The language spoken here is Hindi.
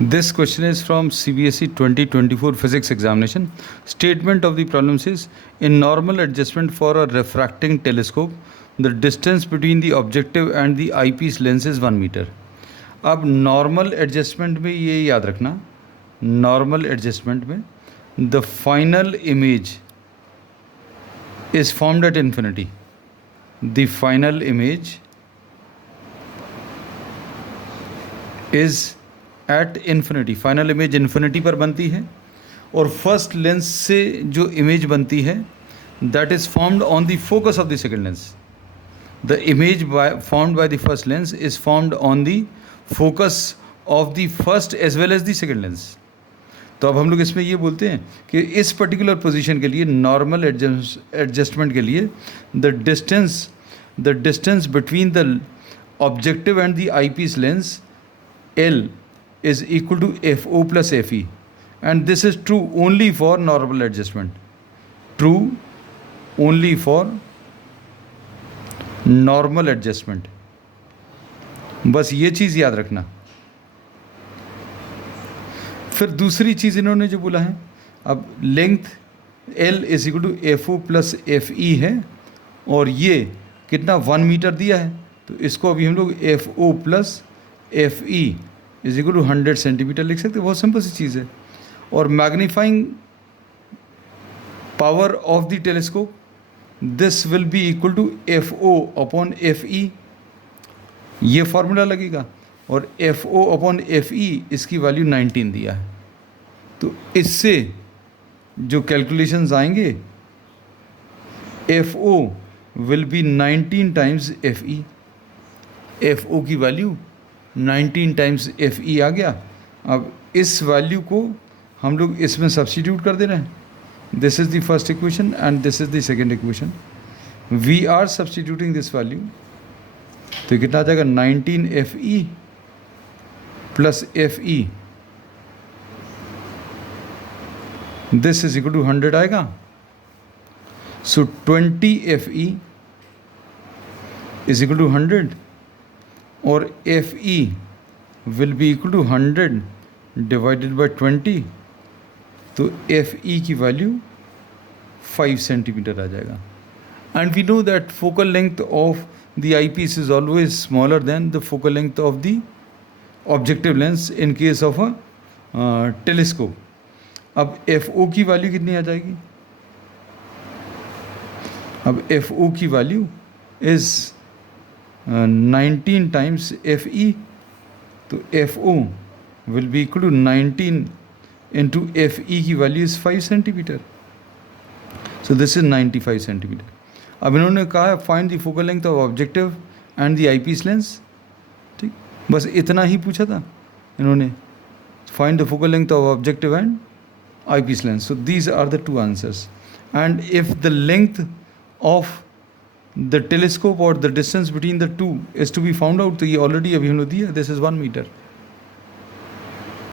This question is from CBSE 2024 physics examination. Statement of the problem says, in normal adjustment for a refracting telescope, the distance between the objective and the eyepiece lens is 1 meter. अब नॉर्मल एडजस्टमेंट में ये याद रखना, नॉर्मल एडजस्टमेंट में the final image is formed at infinity. The final image is at infinity. Final image infinity पर बनती है और फर्स्ट लेंस से जो इमेज बनती है that is formed on the focus of the second lens. The image formed by the first lens is formed on the focus of the first as well as the second lens. तो अब हम लोग इसमें ये बोलते हैं कि इस पर्टिकुलर पोजीशन के लिए नॉर्मल एडजस्टमेंट के लिए the distance between the objective and the eye piece lens L is equal to FO plus FE, and this is true only for normal adjustment. True only for normal adjustment. बस ये चीज़ याद रखना. फिर दूसरी चीज़ इन्होंने जो बोला है, अब length L is equal to FO plus FE है और ये कितना 1 मीटर दिया है, तो इसको अभी हम लोग FO plus FE is equal to 100 centimetre लिख सकते हैं. बहुत सिंपल सी चीज़ है. और magnifying power of the telescope this will be equal to FO upon FE. ये फार्मूला लगेगा और FO अपॉन FE इसकी वैल्यू 19 दिया है. तो इससे जो कैलकुलेशंस आएंगे FO will be 19 times FE. FO की वैल्यू 19 टाइम्स FE आ गया. अब इस वैल्यू को हम लोग इसमें सब्स्टिट्यूट कर दे रहे हैं. This is the first equation and this is the second equation. We are substituting this value. तो कितना आ जाएगा 19 FE plus FE. This is equal to 100 आएगा. So 20 FE is equal to 100 और FE will be equal to 100 divided by 20. तो FE की वैल्यू 5 सेंटीमीटर आ जाएगा. And we know that focal length of the eye piece is always smaller than the focal length of the objective lens in case of a telescope. अब FO की वैल्यू कितनी आ जाएगी? अब FO की वैल्यू इज 19 टाइम्स FE. तो FO will be equal to 19 into FE की value is 5 centimetre. So this is 95 centimetre. अब इन्होंने कहा find the focal length of objective and the eye piece lens. ठीक, बस इतना ही पूछा था इन्होंने. Find the focal length of objective and eye piece lens. So these are the two answers. And if the length of the telescope or the distance between the two is to be found out, तो ये ऑलरेडी अभी हमने दिया. This is 1 metre.